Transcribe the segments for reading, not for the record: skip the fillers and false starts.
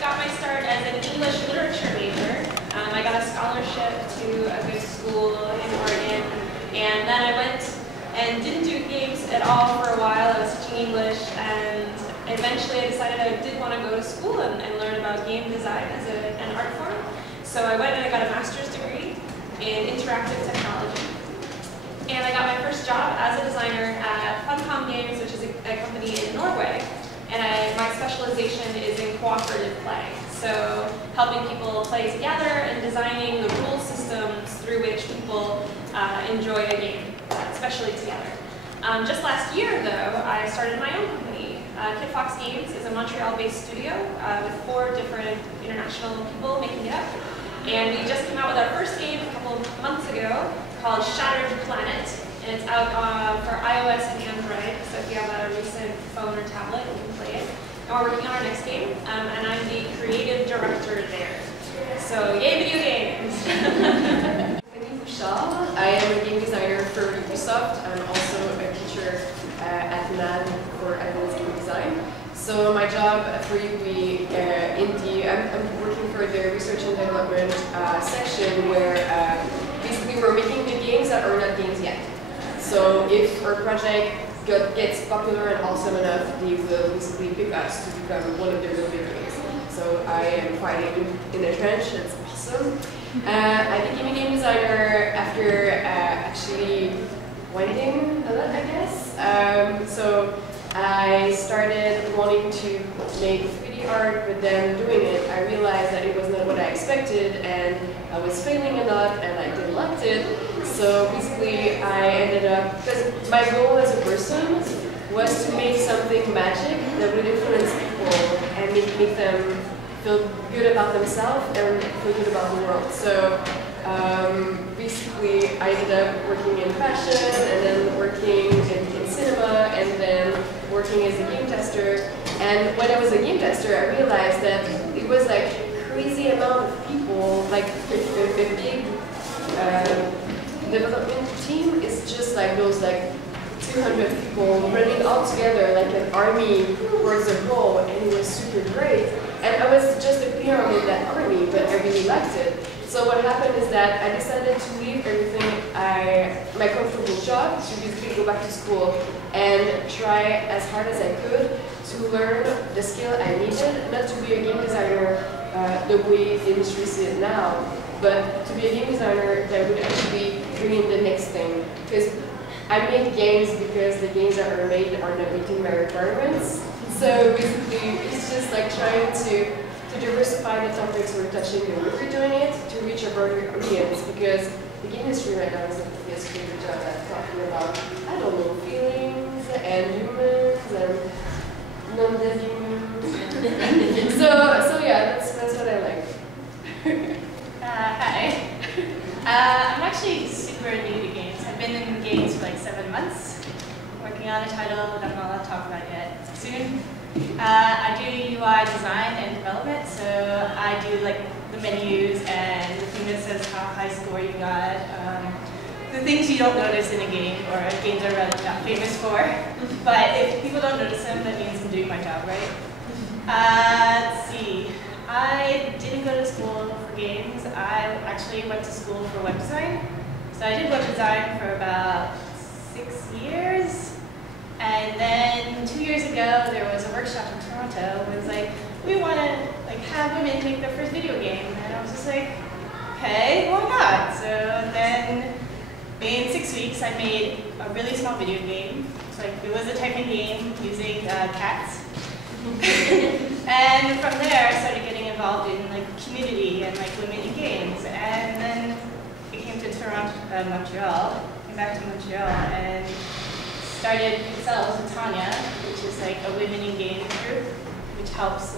got my start as an English literature major. I got a scholarship to a good school in Oregon, and then I went and didn't do games at all for a while. I was teaching English, and eventually I decided I did want to go to school and learn about game design as an art form. So I went and I got a master's degree in interactive technology. And I got my first job as a designer at Funcom Games, which is a company in Norway. And my specialization is in cooperative play. So helping people play together and designing the rule systems through which people enjoy a game, especially together. Just last year, though, I started my own company. Kit Fox Games is a Montreal-based studio with 4 different international people making it up. And we just came out with our first game a couple of months ago called Shattered Planet. And it's out for iOS and Android, so if you have a recent phone or tablet, you can play it. And we're working on our next game, and I'm the creative director there. So yay, video games! I'm Vishal. I am a game designer for Ubisoft. I'm also a teacher at NAD for advanced game design. So my job for Ubi I'm working for the research and development section where basically we're making the games that are not games yet. So if our project gets popular and awesome enough, they will basically pick us to become one of their real big games. So I am fighting in the trench. It's awesome. I became a game designer after actually winding a lot, I guess. So I started wanting to make 3D art, but then doing it, I realized that it was not what I expected, and I was failing a lot, and I didn't like it. So basically, I ended up, because my goal as a person was to make something magic that would influence people and make them feel good about themselves and feel good about the world. So basically, I ended up working in fashion, and then working in cinema, and then working as a game tester. And when I was a game tester, I realized that it was like a crazy amount of people, like a big development team is just like those like 200 people running all together like an army towards a goal, and it was super great. And I was just a peer of that army, but I really liked it. So what happened is that I decided to leave everything, my comfortable job, to basically go back to school and try as hard as I could to learn the skill I needed, not to be a game designer the way the industry sees it now, but to be a game designer that would actually bring in the next thing. Because I make games because the games that are made are not meeting my requirements. So basically, it's just like trying to diversify the topics we're touching and where we're doing it to reach a broader audience, because the game industry right now is like the best favorite job at talking about, I don't know, feelings and humans and non-dead humans. so yeah, that's what I like. Hi. I'm actually super new to games. I've been in games for like 7 months, working on a title that I'm not allowed to talk about yet. Soon. I do UI design and development, so I do like the menus and the thing that says how high score you got, the things you don't notice in a game, or games are really not famous for. But if people don't notice them, that means I'm doing my job right. Let's see. I didn't go to school for games. I actually went to school for web design. So I did web design for about 6 years. And then 2 years ago, there was a workshop in Toronto. It was like, we want to have women make their first video game. And I was just like, okay, why not? So then in 6 weeks, I made a really small video game. So it was a typing game using cats. And from there, I started getting involved in community and women in games. And then I came to Montreal, came back to Montreal, and started Pixels with Tanya, which is a women in games group, which helps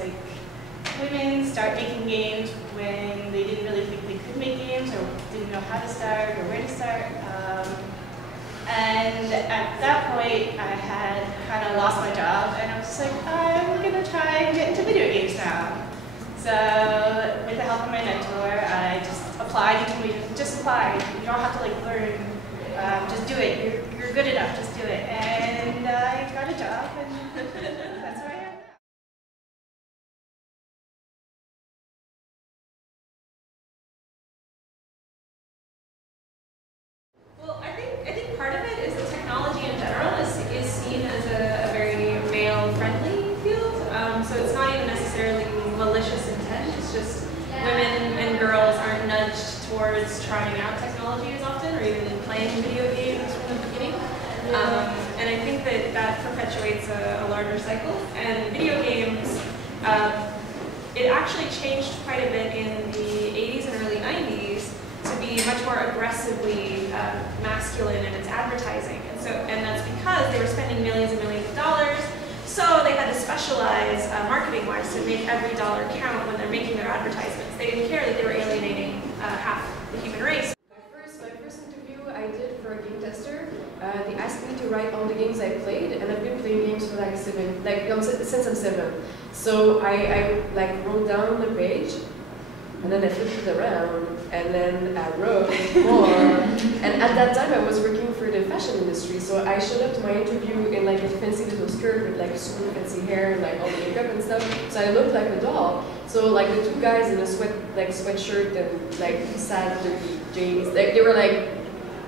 women start making games when they didn't really think they could make games or didn't know how to start or where to start. And at that point, I had kind of lost my job, and I was just like, I'm going to try and get into video games now. So with the help of my mentor, I just applied. You told me to just apply. You don't have to like learn. Just do it. You're good enough. Just do it. And I got a job, and that's where I am now. Well, I think part of it is that technology in general is seen as a very male-friendly field. So it's not even necessarily malicious intent. It's just women and girls aren't nudged towards trying out technology as often, or even playing video games from the beginning. And I think that perpetuates a larger cycle. And video games, it actually changed quite a bit in the 80s and early 90s to be much more aggressively masculine in its advertising. And that's because they were spending millions and millions of dollars, so they had to specialize marketing-wise to make every dollar count when they're making their advertisements. They didn't care that they were alienating half the human race. My first interview I did for a game tester, they asked me to write all the games I played, and I've been playing games for since I'm 7. So I wrote down the page, and then I flipped it around, and then I wrote more. And at that time I was working for the fashion industry, so I showed up to my interview in like a fancy little skirt with like super fancy hair and like all the makeup and stuff. So I looked like a doll. So like the two guys in a sweatshirt and like sad dirty jeans, like they were like,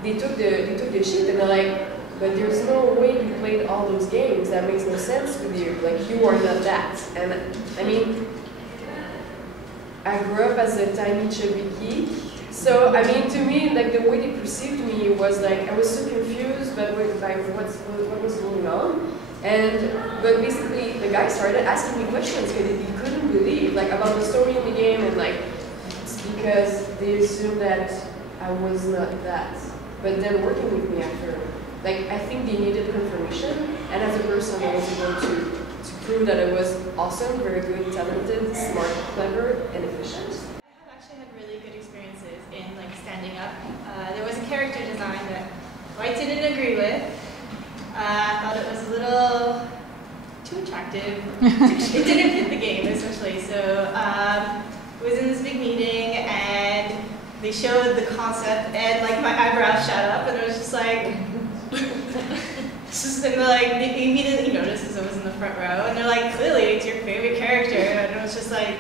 they took the shit and they're like, but there's no way you played all those games. That makes no sense with you. Like you are not that. And I mean, I grew up as a tiny chubby geek, so I mean, to me, like the way they perceived me was like I was so confused, but like what was going on, but basically the guy started asking me questions because he couldn't believe like about the story in the game, and like it's because they assumed that I was not that. But then working with me after, like I think they needed confirmation, and as a person, I was able to prove that I was awesome, very good, talented, smart, clever, and efficient. I've actually had really good experiences in like standing up. There was a character design that White didn't agree with. I thought it was a little too attractive. It didn't fit the game, especially. So it was in this big meeting, and they showed the concept, and like my eyebrows shot up, and it was just like. And they're like, they immediately noticed because I was in the front row, and they're like, clearly it's your favorite character, and it was just like,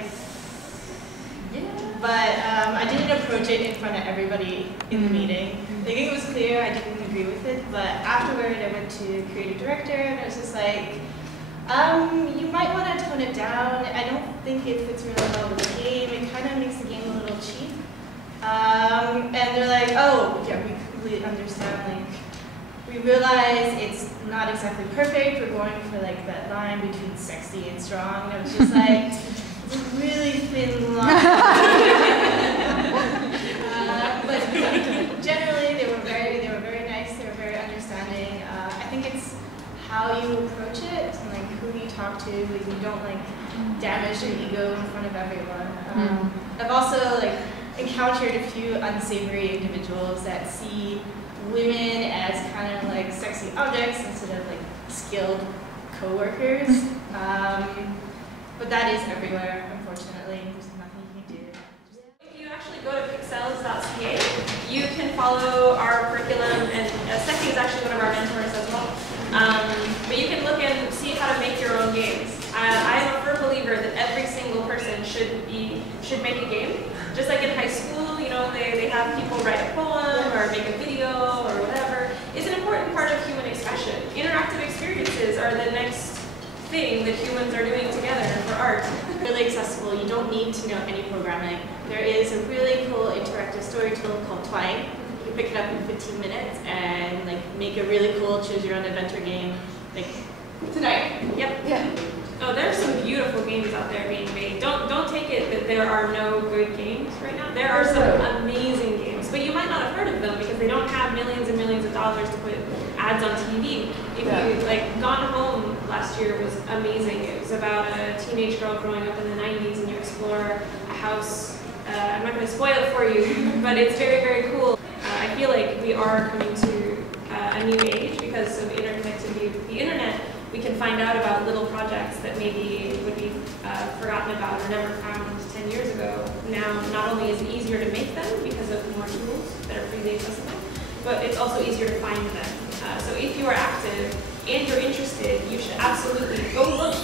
yeah. But I didn't approach it in front of everybody in the meeting. The game was clear, I didn't agree with it, but afterward I went to creative director, and it was just like, you might want to tone it down. I don't think it fits really well with the game. It kind of makes the game a little cheap. And they're like, oh, yeah, we completely understand, like, we realize it's not exactly perfect. We're going for like that line between sexy and strong. And it was just like it's a really thin line. But generally, they were very nice. They were very understanding. I think it's how you approach it and like who you talk to. Like you don't like damage your ego in front of everyone. I've also like encountered a few unsavory individuals that see women as kind of like sexy objects instead of like skilled co-workers. But that is everywhere, unfortunately. There's nothing you can do. If you actually go to pixels.ca, you can follow our curriculum, and Stephanie is actually one of our mentors as well. But you can look and see how to make your own games. I am a firm believer that every single person should make a game. Just like in high school, you know, they have people write a poem or make a video or whatever. It's an important part of human expression. Interactive experiences are the next thing that humans are doing together for art. Really accessible. You don't need to know any programming. There is a really cool interactive story tool called Twine. You can pick it up in 15 minutes and like make a really cool choose your own adventure game like tonight. Yep. Yeah. Oh, there are some beautiful games out there being made. Don't take it that there are no good games right now. There are some amazing games, but you might not have heard of them because they don't have millions and millions of dollars to put ads on TV. If you like, Gone Home last year was amazing. It was about a teenage girl growing up in the 90s, and you explore a house. I'm not going to spoil it for you, but it's very, very cool. I feel like we are coming to a new age because of interconnectivity with the internet. We can find out about little projects that maybe would be forgotten about or never found 10 years ago. now not only is it easier to make them because of more tools that are freely accessible, but it's also easier to find them. So if you are active and you're interested, you should absolutely go look